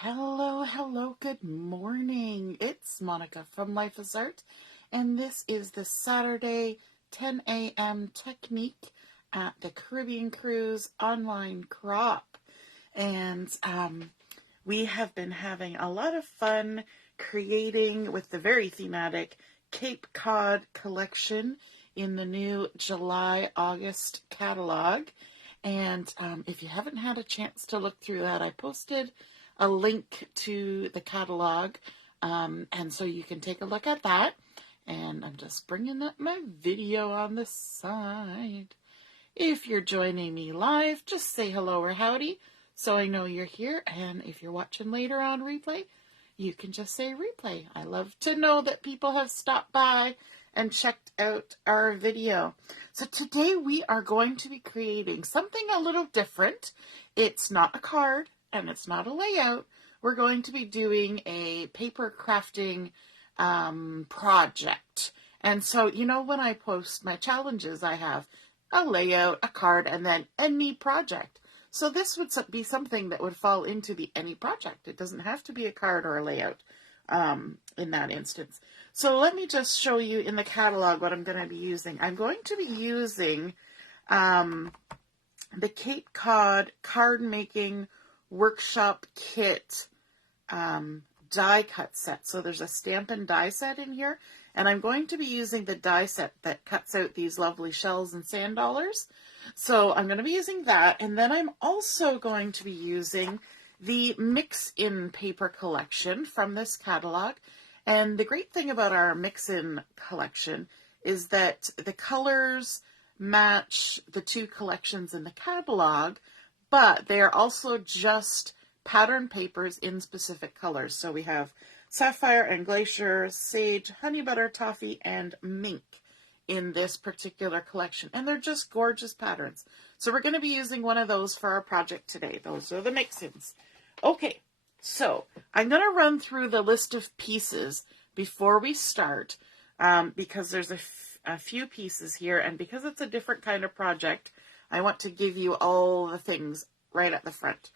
Hello, hello, good morning. It's Monica from Life is Art, and this is the Saturday 10 a.m. technique at the Caribbean Cruise online crop. And we have been having a lot of fun creating with the very thematic Cape Cod collection in the new July-August catalog. And if you haven't had a chance to look through that, I posted a link to the catalog, and so you can take a look at that. And I'm just bringing up my video on the side. If you're joining me live, just say hello or howdy so I know you're here. And if you're watching later on replay, you can just say replay. I love to know that people have stopped by and checked out our video. So today we are going to be creating something a little different. It's not a card and it's not a layout. We're going to be doing a paper crafting project. And so, you know, when I post my challenges, I have a layout, a card, and then any project. So this would be something that would fall into the any project. It doesn't have to be a card or a layout in that instance. So let me just show you in the catalog what I'm going to be using. I'm going to be using the Cape Cod Cardmaking Workshop Kit die cut set. So there's a stamp and die set in here, and I'm going to be using the die set that cuts out these lovely shells and sand dollars. So I'm going to be using that, and then I'm also going to be using the mix-in paper collection from this catalog. And the great thing about our mix-in collection is that the colors match the two collections in the catalog, but they are also just pattern papers in specific colors. So we have sapphire and glacier, sage, honey butter, toffee, and mink in this particular collection. And they're just gorgeous patterns. So we're going to be using one of those for our project today. Those are the mix-ins. Okay, so I'm going to run through the list of pieces before we start because there's a few pieces here, and because it's a different kind of project, I want to give you all the things right at the front.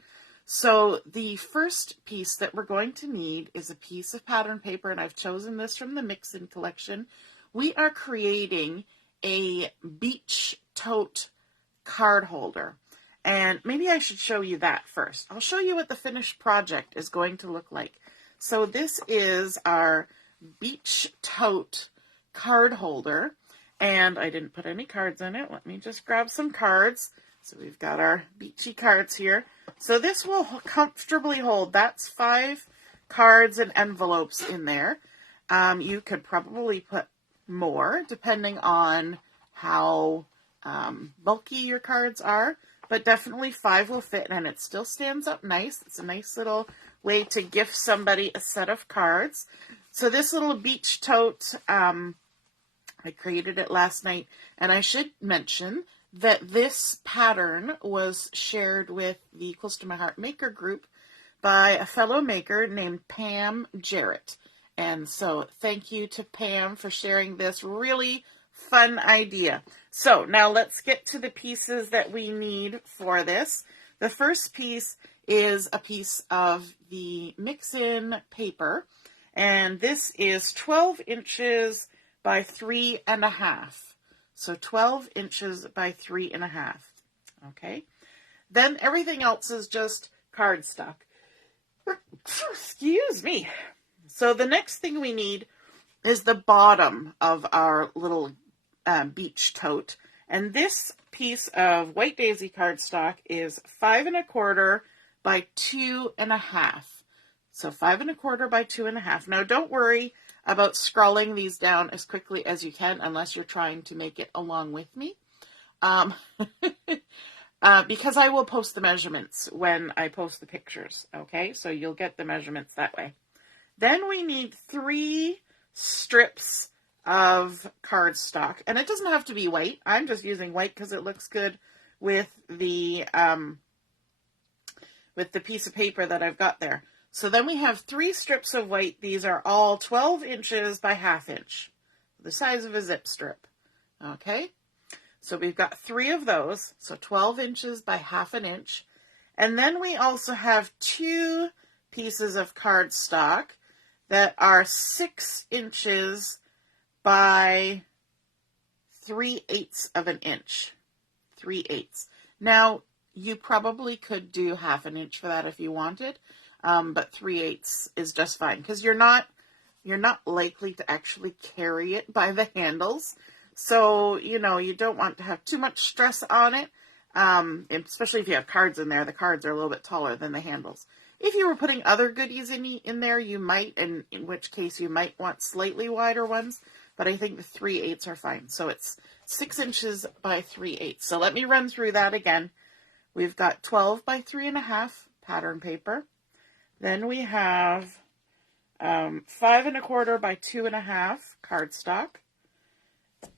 So the first piece that we're going to need is a piece of pattern paper, and I've chosen this from the Mix-In collection. We are creating a beach tote card holder, and maybe I should show you that first. I'll show you what the finished project is going to look like. So this is our beach tote card holder, and I didn't put any cards in it. Let me just grab some cards. So we've got our beachy cards here. So this will comfortably hold, that's 5 cards and envelopes in there. You could probably put more depending on how bulky your cards are, but definitely 5 will fit, and it still stands up nice. It's a nice little way to gift somebody a set of cards. So this little beach tote, I created it last night, and I should mention that this pattern was shared with the Close to My Heart Maker group by a fellow maker named Pam Jarrett. And so thank you to Pam for sharing this really fun idea. So now let's get to the pieces that we need for this. The first piece is a piece of the mix-in paper, and this is 12 inches by 3.5. So 12 inches by 3.5. Okay. Then everything else is just cardstock. Excuse me. So the next thing we need is the bottom of our little beach tote. And this piece of White Daisy cardstock is 5.25 by 2.5. So 5.25 by 2.5. Now don't worry about scrolling these down as quickly as you can unless you're trying to make it along with me. Because I will post the measurements when I post the pictures, okay? So you'll get the measurements that way. Then we need 3 strips of cardstock, and it doesn't have to be white. I'm just using white because it looks good with the piece of paper that I've got there. So then we have 3 strips of white. These are all 12 inches by 1/2 inch, the size of a zip strip. Okay, so we've got 3 of those, so 12 inches by 1/2 inch. And then we also have 2 pieces of cardstock that are 6 inches by 3/8 of an inch. 3/8. Now, you probably could do 1/2 an inch for that if you wanted, but 3/8 is just fine because you're not likely to actually carry it by the handles. So, you don't want to have too much stress on it, especially if you have cards in there. The cards are a little bit taller than the handles. If you were putting other goodies in there, you might, and in which case you might want slightly wider ones, but I think the 3/8 are fine. So it's 6 inches by 3/8. So let me run through that again. We've got 12 by 3.5 pattern paper. Then we have 5 1/4 by 2.5 cardstock.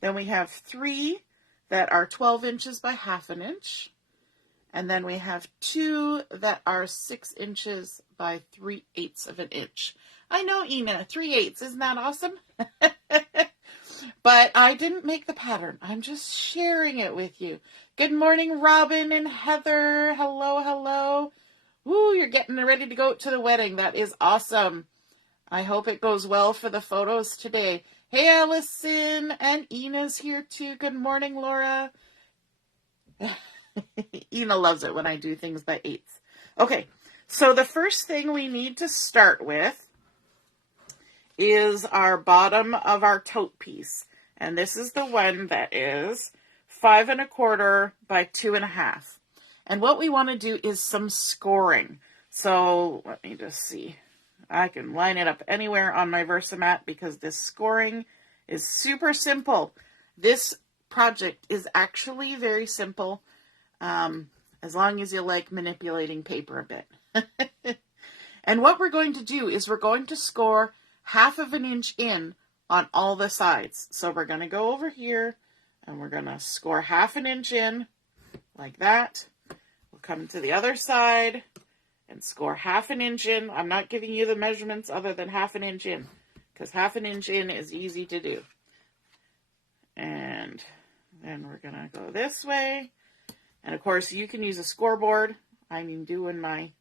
Then we have 3 that are 12 inches by 1/2 an inch. And then we have 2 that are 6 inches by 3/8 of an inch. I know, Ina, 3/8, isn't that awesome? But I didn't make the pattern. I'm just sharing it with you. Good morning, Robin and Heather. Hello, hello. Woo, you're getting ready to go to the wedding. That is awesome. I hope it goes well for the photos today. Hey, Allison, and Ina's here too. Good morning, Laura. Ina loves it when I do things by 8ths. Okay, so the first thing we need to start with is our bottom of our tote piece. And this is the one that is 5 1/4 by 2.5. And what we want to do is some scoring. So let me just see. I can line it up anywhere on my Versamat because this scoring is super simple. This project is actually very simple, as long as you like manipulating paper a bit. And what we're going to do is we're going to score 1/2 of an inch in on all the sides. So we're going to go over here and we're going to score 1/2 an inch in like that. We'll come to the other side and score 1/2 an inch in. I'm not giving you the measurements other than 1/2 an inch in, because 1/2 an inch in is easy to do. And then we're going to go this way. And of course, you can use a scoreboard. I'm doing my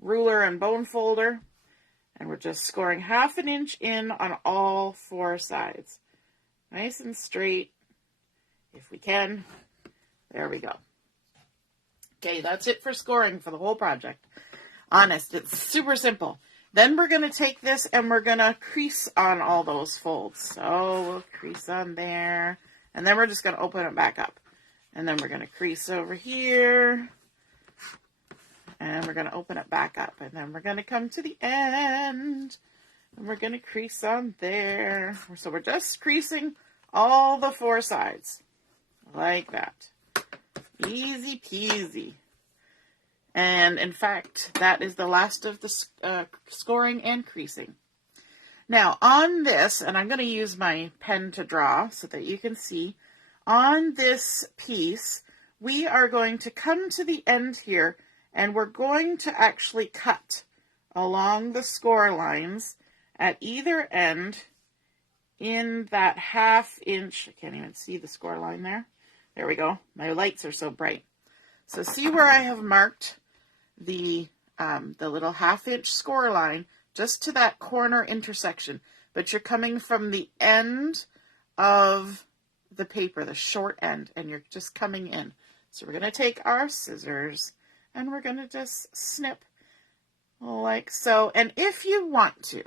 ruler and bone folder. And we're just scoring 1/2 an inch in on all 4 sides. Nice and straight, if we can. There we go. Okay, that's it for scoring for the whole project. Honest, it's super simple. Then we're going to take this and we're going to crease on all those folds. So we'll crease on there. And then we're just going to open it back up. And then we're going to crease over here. And we're going to open it back up. And then we're going to come to the end. And we're going to crease on there. So we're just creasing all the 4 sides. Like that. Easy peasy. And in fact, that is the last of the scoring and creasing. Now on this, and I'm going to use my pen to draw so that you can see, on this piece, we are going to come to the end here and we're going to actually cut along the score lines at either end in that 1/2 inch. I can't even see the score line there. There we go. My lights are so bright. So see where I have marked the little 1/2 inch score line just to that corner intersection. But you're coming from the end of the paper, the short end, and you're just coming in. So we're going to take our scissors and we're going to just snip like so. And if you want to,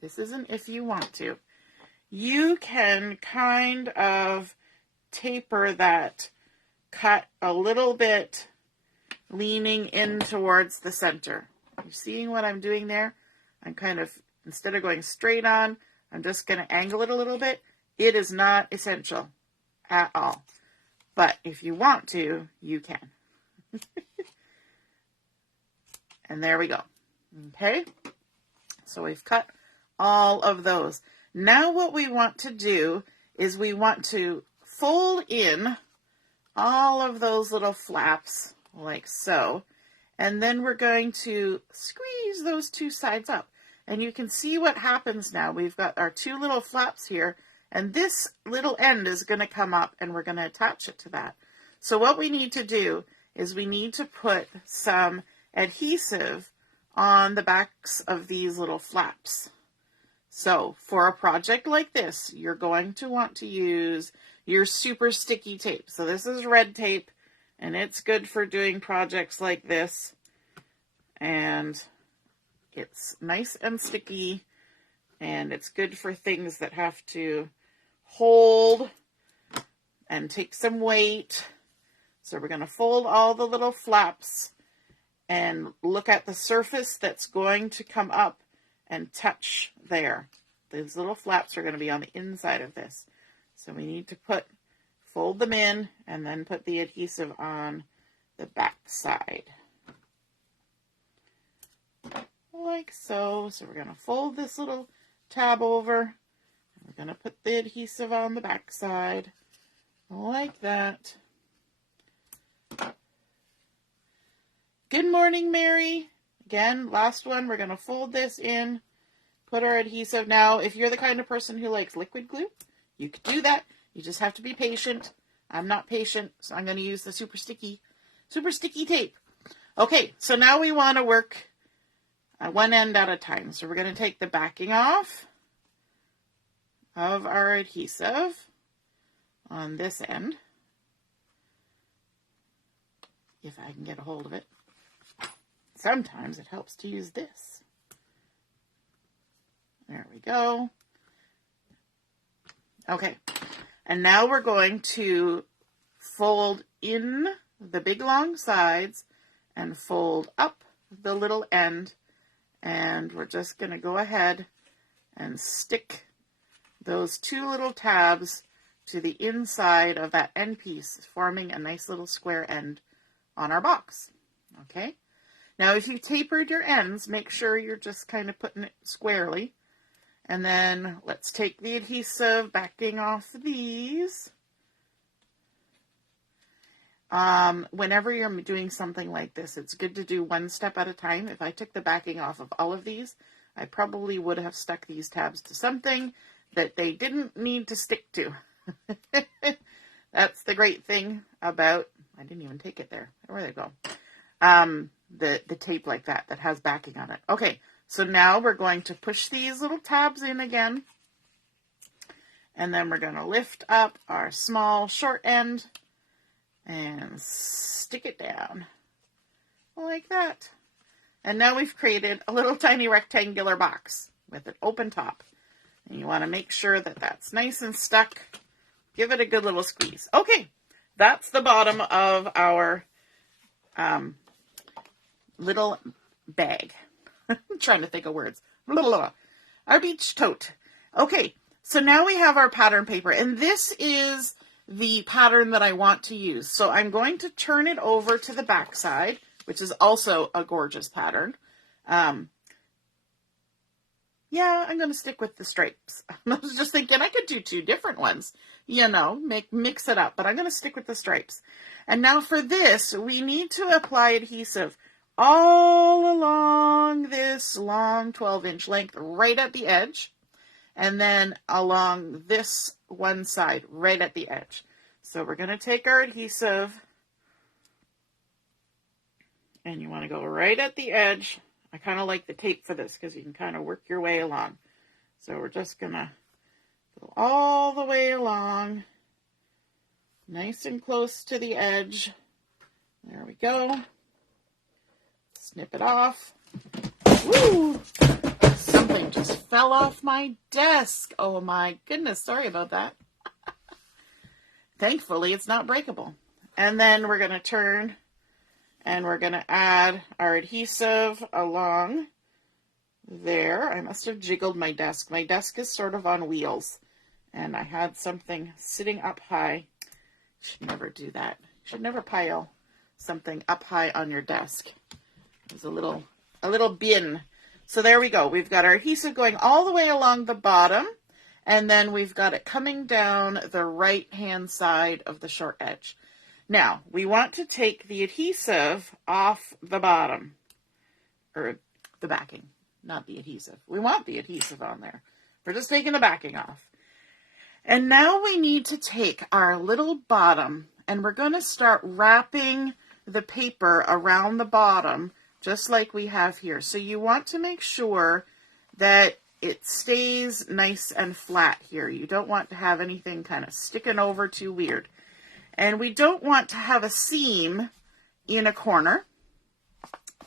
this isn't if you want to, you can kind of taper that cut a little bit leaning in towards the center. You seeing what I'm doing there? I'm kind of, instead of going straight on, I'm just going to angle it a little bit. It is not essential at all. But if you want to, you can. And there we go. Okay? So we've cut all of those. Now what we want to do is we want to fold in all of those little flaps like so. And then we're going to squeeze those 2 sides up. And you can see what happens now. We've got our 2 little flaps here. And this little end is going to come up and we're going to attach it to that. So what we need to do is we need to put some adhesive on the backs of these little flaps. So for a project like this, you're going to want to use your super sticky tape. So this is red tape, and it's good for doing projects like this. And it's nice and sticky, and it's good for things that have to hold and take some weight. So we're going to fold all the little flaps and look at the surface that's going to come up and touch there. These little flaps are going to be on the inside of this. So we need to fold them in and then put the adhesive on the back side. Like so. So we're going to fold this little tab over. And we're going to put the adhesive on the back side. Like that. Good morning, Mary. Again, last one. We're going to fold this in, put our adhesive. Now, if you're the kind of person who likes liquid glue, you could do that. You just have to be patient. I'm not patient, so I'm going to use the super sticky tape. Okay, so now we want to work one end at a time. So we're going to take the backing off of our adhesive on this end, if I can get a hold of it. Sometimes it helps to use this. There we go. Okay, and now we're going to fold in the big long sides and fold up the little end, and we're just going to go ahead and stick those two little tabs to the inside of that end piece, forming a nice little square end on our box. Okay, now if you tapered your ends, make sure you're just kind of putting it squarely. And then let's take the adhesive, backing off these. Whenever you're doing something like this, it's good to do one step at a time. If I took the backing off of all of these, I probably would have stuck these tabs to something that they didn't need to stick to. That's the great thing about, I didn't even take it there. Where did it go? The tape like that has backing on it. Okay, so now we're going to push these little tabs in again. And then we're going to lift up our small short end and stick it down like that. And now we've created a little tiny rectangular box with an open top. And you want to make sure that that's nice and stuck. Give it a good little squeeze. Okay, that's the bottom of our little bag. I'm trying to think of words. Blah, blah, blah. Our beach tote. Okay, so now we have our pattern paper, and this is the pattern that I want to use. So I'm going to turn it over to the back side, which is also a gorgeous pattern. Yeah, I'm going to stick with the stripes. I was just thinking I could do two different ones, you know, mix it up, but I'm going to stick with the stripes. And now for this, we need to apply adhesive all along this long 12-inch length right at the edge, and then along this one side right at the edge. So we're going to take our adhesive, and you want to go right at the edge. I kind of like the tape for this because you can kind of work your way along. So we're just going to go all the way along, nice and close to the edge. There we go. Snip it off. Woo! Something just fell off my desk. Oh my goodness, sorry about that. Thankfully, it's not breakable. And then we're going to turn and we're going to add our adhesive along there. I must have jiggled my desk. My desk is sort of on wheels, and I had something sitting up high. Should never do that. Should never pile something up high on your desk. There's a little bin. So there we go. We've got our adhesive going all the way along the bottom, and then we've got it coming down the right-hand side of the short edge. Now, we want to take the adhesive off the bottom, or the backing, not the adhesive. We want the adhesive on there. We're just taking the backing off. And now we need to take our little bottom, and we're going to start wrapping the paper around the bottom just like we have here. So you want to make sure that it stays nice and flat here. You don't want to have anything kind of sticking over too weird. And we don't want to have a seam in a corner.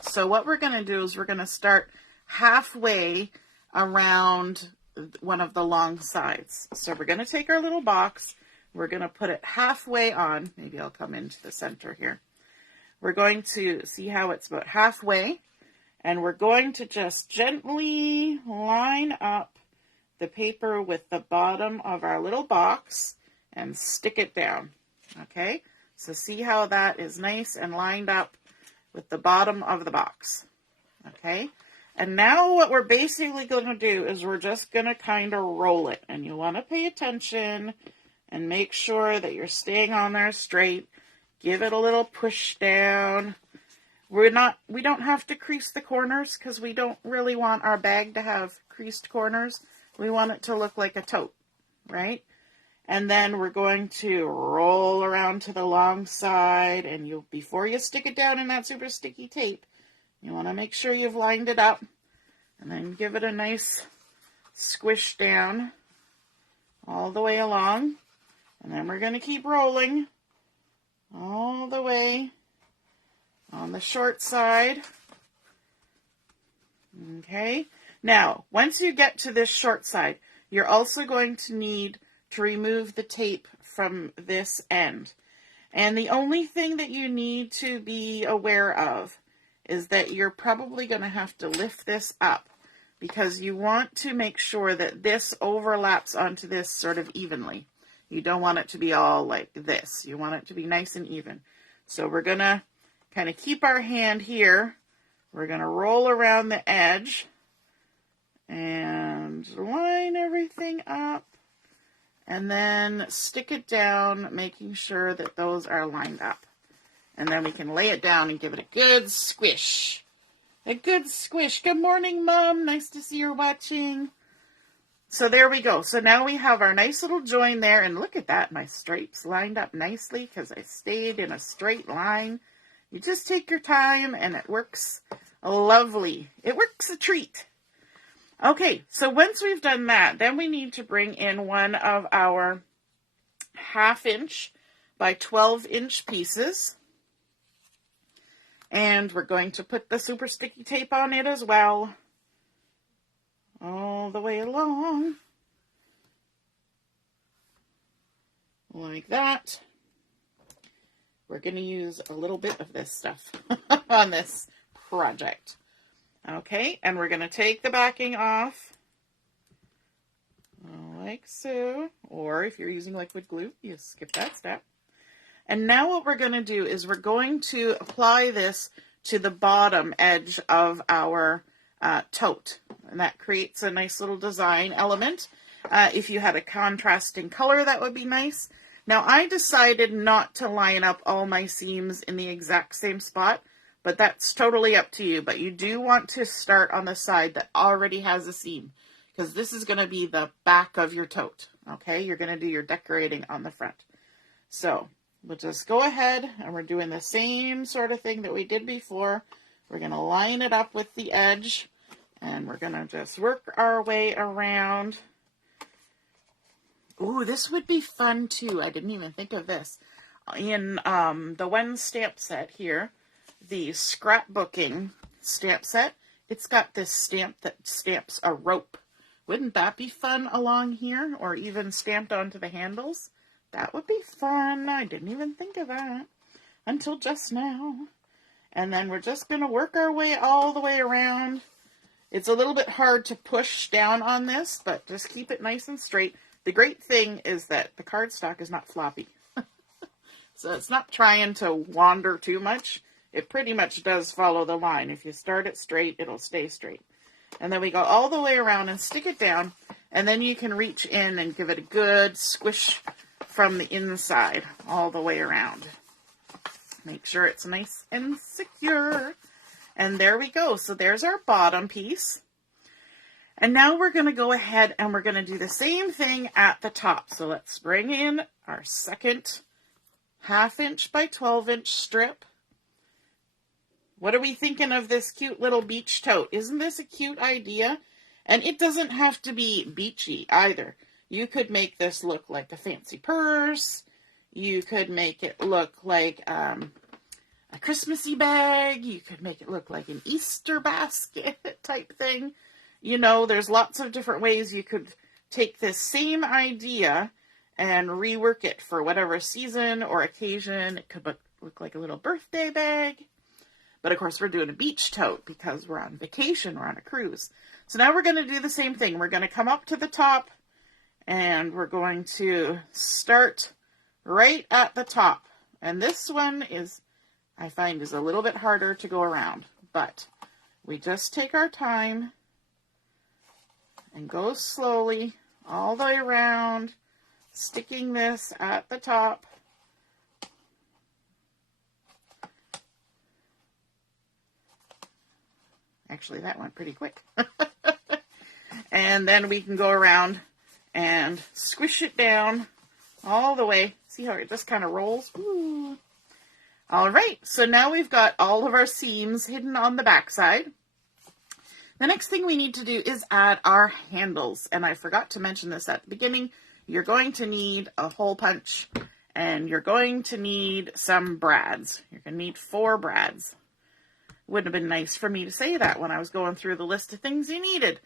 So what we're going to do is we're going to start halfway around one of the long sides. So we're going to take our little box, we're going to put it halfway on. Maybe I'll come into the center here. We're going to see how it's about halfway, and we're going to just gently line up the paper with the bottom of our little box and stick it down. Okay, so see how that is nice and lined up with the bottom of the box. Okay, and now what we're basically going to do is we're just going to kind of roll it, and you want to pay attention and make sure that you're staying on there straight. Give it a little push down. We don't have to crease the corners because we don't really want our bag to have creased corners. We want it to look like a tote, right? And then we're going to roll around to the long side, and before you stick it down in that super sticky tape, you want to make sure you've lined it up, and then give it a nice squish down all the way along. And then we're going to keep rolling all the way on the short side. Okay. Now, once you get to this short side, you're also going to need to remove the tape from this end. And the only thing that you need to be aware of is that you're probably going to have to lift this up, because you want to make sure that this overlaps onto this sort of evenly. You don't want it to be all like this. You want it to be nice and even. So we're going to kind of keep our hand here. We're going to roll around the edge and line everything up, and then stick it down, making sure that those are lined up. And then we can lay it down and give it a good squish. A good squish. Good morning, Mom. Nice to see you're watching. So there we go. So now we have our nice little join there, and look at that. My stripes lined up nicely because I stayed in a straight line. You just take your time and it works lovely. It works a treat. Okay, so once we've done that, then we need to bring in one of our 1/2 inch by 12 inch pieces. And we're going to put the super sticky tape on it as well, all the way along, like that. We're going to use a little bit of this stuff on this project. Okay, and we're going to take the backing off, like so, or if you're using liquid glue, you skip that step. And now what we're going to do is we're going to apply this to the bottom edge of our tote, and that creates a nice little design element. If you had a contrasting color, that would be nice. Now, I decided not to line up all my seams in the exact same spot, but that's totally up to you. But you do want to start on the side that already has a seam, because this is going to be the back of your tote, okay? You're going to do your decorating on the front. So we'll just go ahead, and we're doing the same sort of thing that we did before. We're going to line it up with the edge, and we're going to just work our way around. Ooh, this would be fun too. I didn't even think of this. In the one stamp set here, the scrapbooking stamp set, it's got this stamp that stamps a rope. Wouldn't that be fun along here, or even stamped onto the handles? That would be fun. I didn't even think of that until just now. And then we're just going to work our way all the way around. It's a little bit hard to push down on this, but just keep it nice and straight. The great thing is that the cardstock is not floppy. So it's not trying to wander too much. It pretty much does follow the line. If you start it straight, it'll stay straight. And then we go all the way around and stick it down. And then you can reach in and give it a good squish from the inside all the way around. Make sure it's nice and secure. And there we go. So there's our bottom piece. And now we're going to go ahead and we're going to do the same thing at the top. So let's bring in our second 1/2 inch by 12 inch strip. What are we thinking of this cute little beach tote? Isn't this a cute idea? And it doesn't have to be beachy either. You could make this look like a fancy purse. You could make it look like a Christmassy bag. You could make it look like an Easter basket type thing. You know, there's lots of different ways you could take this same idea and rework it for whatever season or occasion. It could look like a little birthday bag. But of course, we're doing a beach tote because we're on vacation, we're on a cruise. So now we're going to do the same thing. We're going to come up to the top and we're going to start right at the top. And this one is, I find, is a little bit harder to go around. But we just take our time and go slowly all the way around, sticking this at the top. Actually, that went pretty quick. And then we can go around and squish it down all the way. See how it just kind of rolls? Ooh. All right, so now we've got all of our seams hidden on the back side. The next thing we need to do is add our handles. And I forgot to mention this at the beginning. You're going to need a hole punch and you're going to need some brads. You're going to need 4 brads. Would have been nice for me to say that when I was going through the list of things you needed.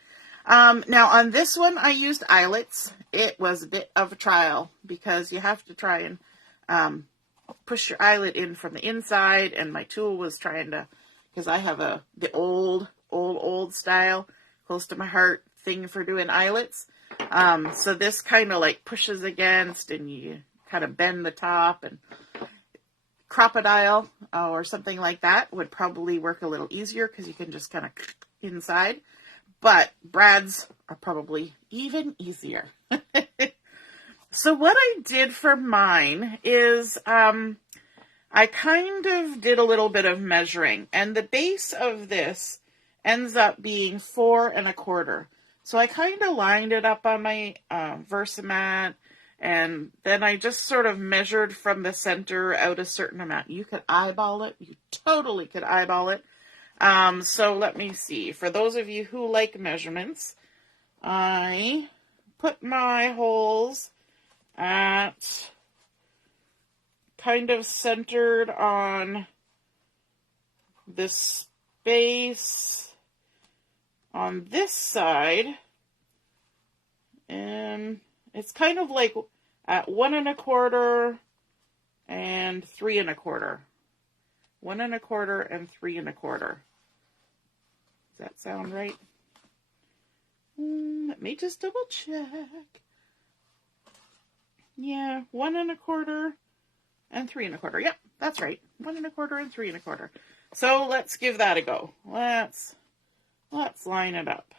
Now on this one, I used eyelets. It was a bit of a trial because you have to try and push your eyelet in from the inside, and my tool was trying to, because I have the old style, close to my heart thing for doing eyelets. So this kind of like pushes against, and you kind of bend the top, and crocodile or something like that would probably work a little easier because you can just kind of inside. But brads are probably even easier. So what I did for mine is I kind of did a little bit of measuring, and the base of this ends up being 4 1/4. So I kind of lined it up on my Versamat, and then I just sort of measured from the center out a certain amount. You could eyeball it. You totally could eyeball it. So let me see. For those of you who like measurements, I put my holes at kind of centered on this space on this side, and it's kind of like at 1 1/4 and 3 1/4. 1 1/4 and 3 1/4. Does that sound right? Let me just double check. Yeah, 1 1/4 and 3 1/4. Yep, that's right. 1 1/4 and 3 1/4. So let's give that a go. Let's line it up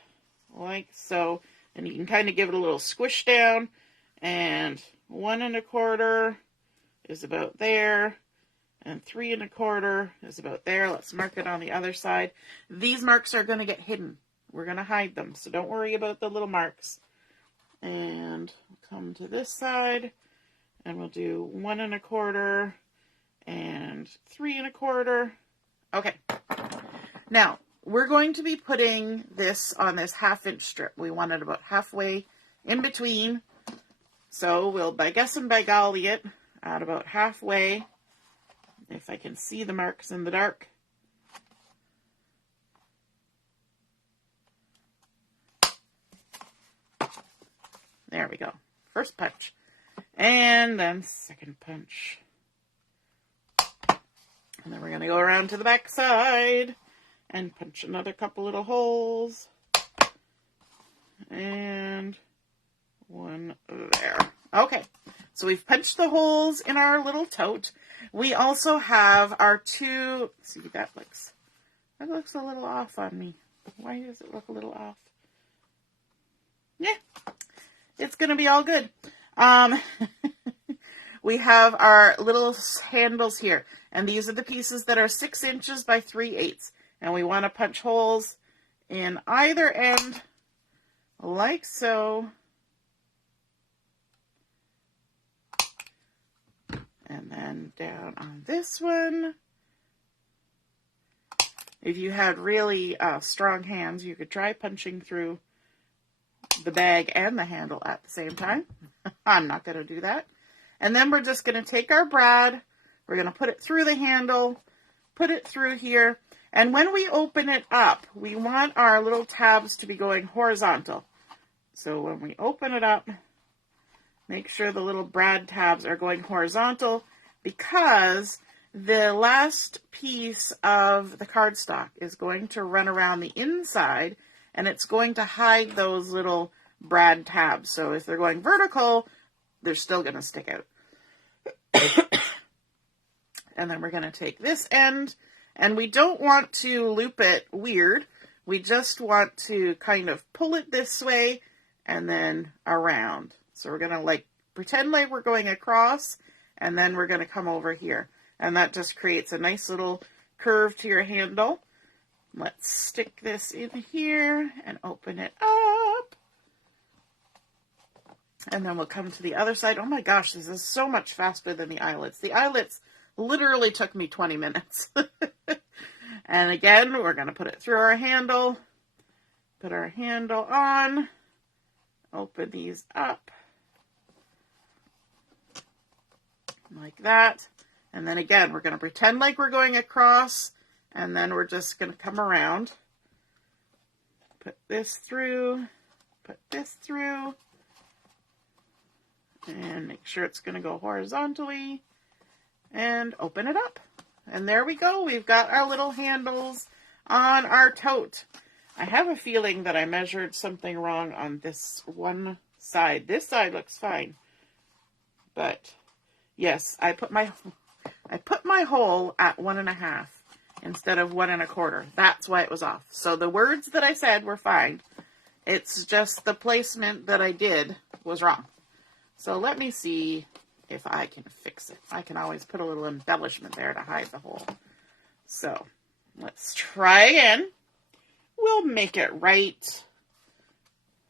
like so. And you can kind of give it a little squish down. And 1 1/4 is about there. And 3 1/4 is about there. Let's mark it on the other side. These marks are going to get hidden. We're going to hide them. So don't worry about the little marks. And come to this side. And we'll do 1 1/4 and 3 1/4. Okay. Now, we're going to be putting this on this 1/2 strip. We want it about halfway in between. So we'll by guess and by golly it at about halfway. If I can see the marks in the dark. There we go. First punch. And then second punch. And then we're going to go around to the back side and punch another couple little holes. And one there. Okay, so we've punched the holes in our little tote. We also have our 2, see, that looks a little off on me. Why does it look a little off? Yeah, it's going to be all good. We have our little handles here, and these are the pieces that are 6 inches by 3/8, and we want to punch holes in either end like so. And then down on this one. If you had really strong hands, you could try punching through the bag and the handle at the same time. I'm not going to do that. And then we're just going to take our brad, we're going to put it through the handle, put it through here, and when we open it up, we want our little tabs to be going horizontal. So when we open it up, make sure the little brad tabs are going horizontal, because the last piece of the cardstock is going to run around the inside, and it's going to hide those little brad tabs. So if they're going vertical, they're still going to stick out. And then we're going to take this end, and we don't want to loop it weird. We just want to kind of pull it this way and then around. So we're going to like pretend like we're going across, and then we're going to come over here. And that just creates a nice little curve to your handle. Let's stick this in here and open it up. And then we'll come to the other side. Oh my gosh, this is so much faster than the eyelets. The eyelets literally took me 20 minutes. And again, we're going to put it through our handle. Put our handle on. Open these up. Like that. And then again, we're going to pretend like we're going across. And then we're just going to come around. Put this through. Put this through. And make sure it's going to go horizontally. And open it up. And there we go. We've got our little handles on our tote. I have a feeling that I measured something wrong on this one side. This side looks fine. But yes, I put my hole at 1.5 instead of 1 1/4. That's why it was off. So the words that I said were fine. It's just the placement that I did was wrong. So let me see if I can fix it. I can always put a little embellishment there to hide the hole. So let's try again. We'll make it right.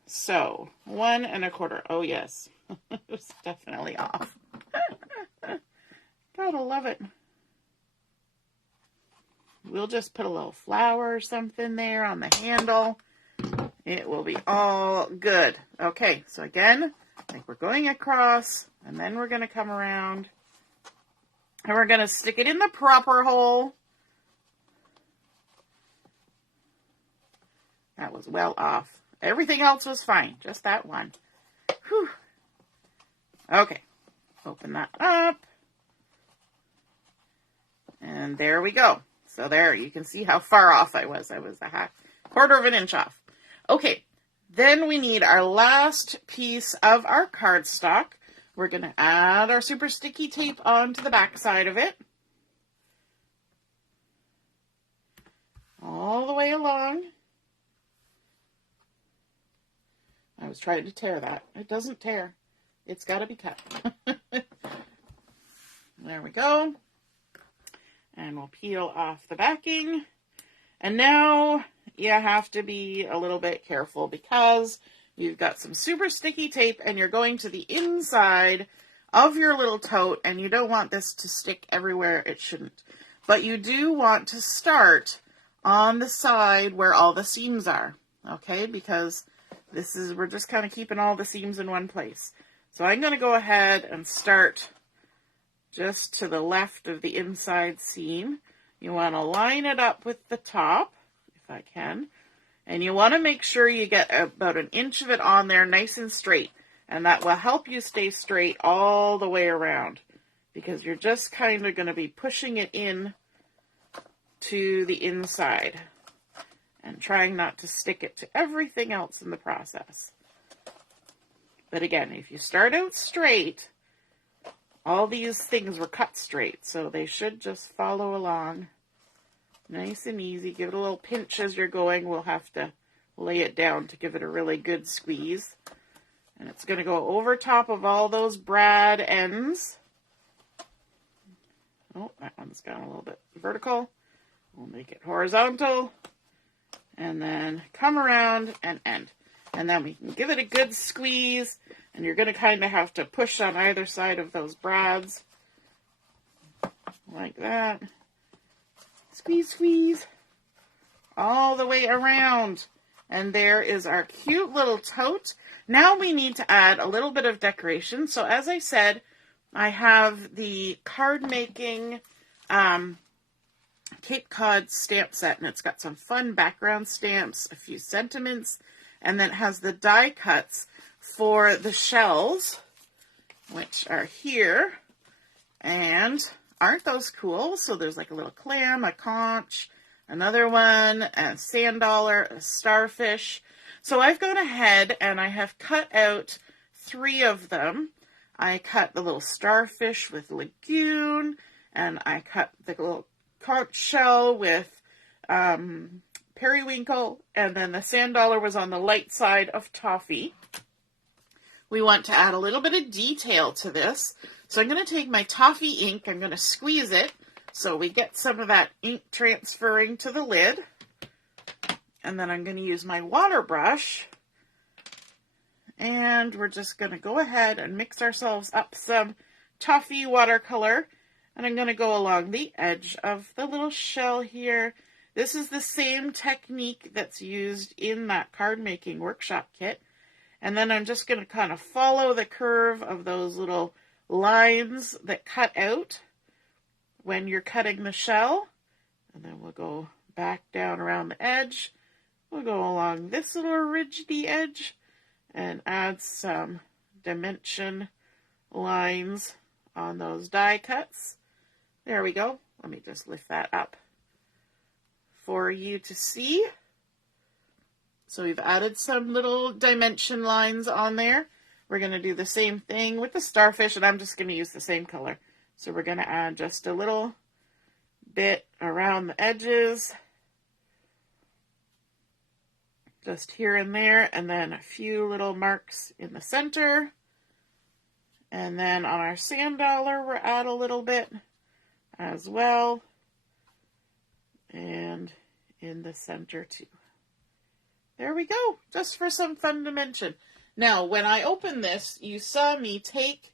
So 1 1/4. Oh yes, it was definitely off. Gotta love it. We'll just put a little flower or something there on the handle. It will be all good. Okay, so again, I think we're going across, and then we're going to come around, and we're going to stick it in the proper hole. That was well off. Everything else was fine, just that one. Whew. Okay, open that up. And there we go. So there, you can see how far off I was. I was a 1/4 inch off. Okay, then we need our last piece of our cardstock. We're going to add our super sticky tape onto the back side of it. All the way along. I was trying to tear that. It doesn't tear. It's got to be cut. There we go. And we'll peel off the backing. And now you have to be a little bit careful because you've got some super sticky tape and you're going to the inside of your little tote, and you don't want this to stick everywhere it shouldn't. But you do want to start on the side where all the seams are, okay? Because we're just kind of keeping all the seams in one place. So I'm going to go ahead and start just to the left of the inside seam. You want to line it up with the top, if I can. And you want to make sure you get about 1 inch of it on there nice and straight. And that will help you stay straight all the way around. Because you're just kind of going to be pushing it in to the inside. And trying not to stick it to everything else in the process. But again, if you start out straight, all these things were cut straight, so they should just follow along nice and easy. Give it a little pinch as you're going. We'll have to lay it down to give it a really good squeeze. And it's going to go over top of all those brad ends. Oh, that one's gone a little bit vertical. We'll make it horizontal. And then come around and end. And then we can give it a good squeeze. And you're going to kind of have to push on either side of those brads. Like that. Squeeze, squeeze. all the way around. And there is our cute little tote. Now we need to add a little bit of decoration. So as I said, I have the card making Cape Cod stamp set, and it's got some fun background stamps, a few sentiments, and then it has the die cuts for the shells, which are here. And aren't those cool? So there's like a little clam, a conch, another one, a sand dollar, a starfish. So I've gone ahead and I have cut out 3 of them. I cut the little starfish with lagoon, and I cut the little conch shell with periwinkle, and then the sand dollar was on the light side of toffee. We want to add a little bit of detail to this. So I'm going to take my toffee ink, I'm going to squeeze it so we get some of that ink transferring to the lid. And then I'm going to use my water brush, and we're just going to go ahead and mix ourselves up some toffee watercolor. And I'm going to go along the edge of the little shell here. This is the same technique that's used in that card making workshop kit. And then I'm just going to kind of follow the curve of those little lines that cut out when you're cutting the shell. And then we'll go back down around the edge. We'll go along this little ridgedy edge and add some dimension lines on those die cuts. There we go. Let me just lift that up for you to see. So we've added some little dimension lines on there. We're going to do the same thing with the starfish, and I'm just going to use the same color. So we're going to add just a little bit around the edges, just here and there, and then a few little marks in the center. And then on our sand dollar, we'll add a little bit as well, and in the center too. There we go, just for some fun dimension. Now, when I opened this, you saw me take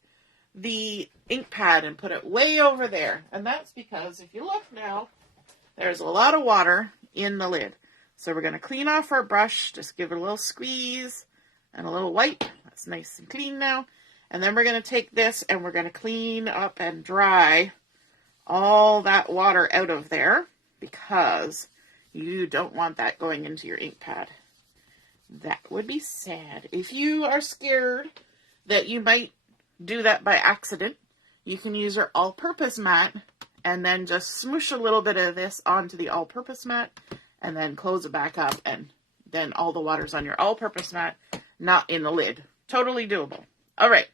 the ink pad and put it way over there. And that's because if you look now, there's a lot of water in the lid. So we're going to clean off our brush, just give it a little squeeze and a little wipe. That's nice and clean now. And then we're going to take this and we're going to clean up and dry all that water out of there, because you don't want that going into your ink pad. That would be sad. If you are scared that you might do that by accident, you can use your all-purpose mat and then just smoosh a little bit of this onto the all-purpose mat and then close it back up, and then all the water's on your all-purpose mat, not in the lid. Totally doable. All right.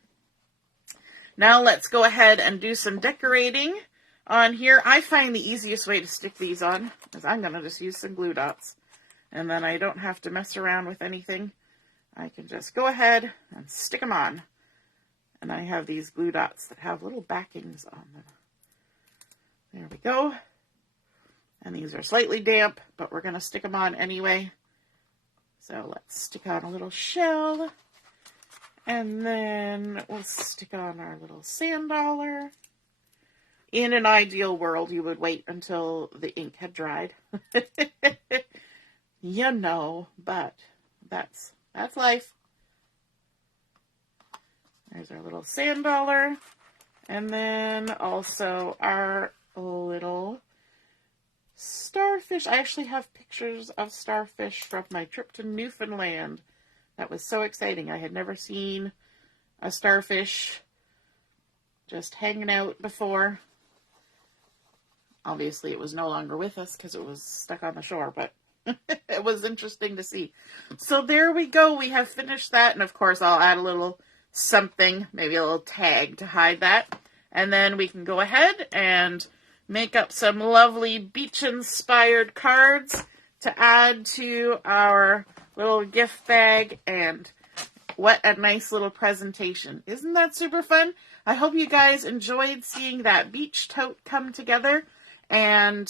Now let's go ahead and do some decorating on here. I find the easiest way to stick these on is I'm going to just use some glue dots. And then I don't have to mess around with anything. I can just go ahead and stick them on. And I have these glue dots that have little backings on them. There we go. And these are slightly damp, but we're going to stick them on anyway. So let's stick on a little shell. And then we'll stick on our little sand dollar. In an ideal world, you would wait until the ink had dried. You know, but that's life. There's our little sand dollar. And then also our little starfish. I actually have pictures of starfish from my trip to Newfoundland. That was so exciting. I had never seen a starfish just hanging out before. Obviously, it was no longer with us because it was stuck on the shore, but it was interesting to see. So there we go. We have finished that. And of course, I'll add a little something, maybe a little tag to hide that. And then we can go ahead and make up some lovely beach-inspired cards to add to our little gift bag. And what a nice little presentation. Isn't that super fun? I hope you guys enjoyed seeing that beach tote come together. And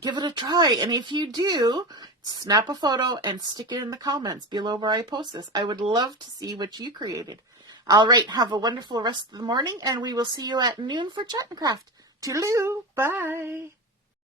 give it a try. And if you do, snap a photo and stick it in the comments below where I post this. I would love to see what you created. All right, have a wonderful rest of the morning, and we will see you at noon for Chat and Craft. Toodaloo. Bye.